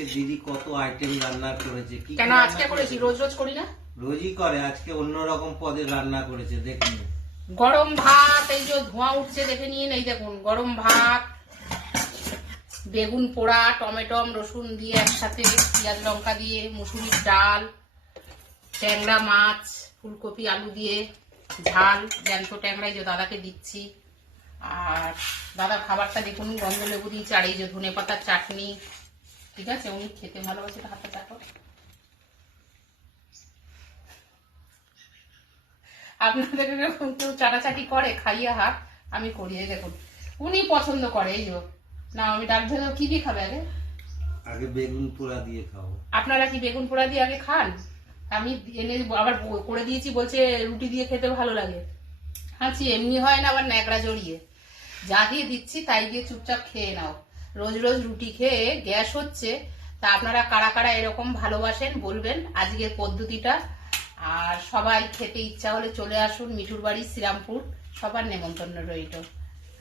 আজকে দিদি কত আইটেম রান্না করেছে। কি কেন আজকে করেছি? রোজ রোজ করি না? রোজই করে, আজকে অন্যরকম পদে রান্না করেছে। দেখুন গরম ভাত, এই যে ধোঁয়া উঠছে দেখে নিন, এই দেখুন গরম ভাত, বেগুন পোড়া, টমেটো রসুন দিয়ে একসাথে, পেঁয়াজ লঙ্কা দিয়ে, মুসুরির ডাল, ট্যাংরা মাছ, ফুলকপি আলু দিয়ে ঝাল, জ্যান্ত ট্যাংরাই যে দাদাকে দিচ্ছি। আর দাদার খাবারটা দেখুন, গন্ধ লেবু দিয়েছে, আর এই যে ধনে পাতার চাটনি। ঠিক আছে, উনি খেতে ভালোবাসে, হাতে চাটো। আপনাদের এরকম কেউ চাটাচাটি করে খাইয়ে হাত? আমি করি, এই দেখুন উনি পছন্দ করে। এই যে না, আমি ডাক ধরে কি দিয়ে খাবে আগে? আগে বেগুন পোড়া দিয়ে খাও। আপনারা কি বেগুন পোড়া দিয়ে আগে খান? আমি এনে আবার করে দিয়েছি, বলছে রুটি দিয়ে খেতে ভালো লাগে। আচ্ছা, এমনি হয় না, আবার ন্যাকড়া জড়িয়ে। যা দিয়ে দিচ্ছি তাই দিয়ে চুপচাপ খেয়ে নাও। রোজ রোজ রুটি খেয়ে গ্যাস হচ্ছে। তা আপনারা কারা কারা এরকম ভালোবাসেন বলবেন আজকের পদ্ধতিটা। আর সবাই খেতে ইচ্ছা হলে চলে আসুন মিঠুর বাড়ি, শ্রীরামপুর। সবার নেমন্তন্ন রইল।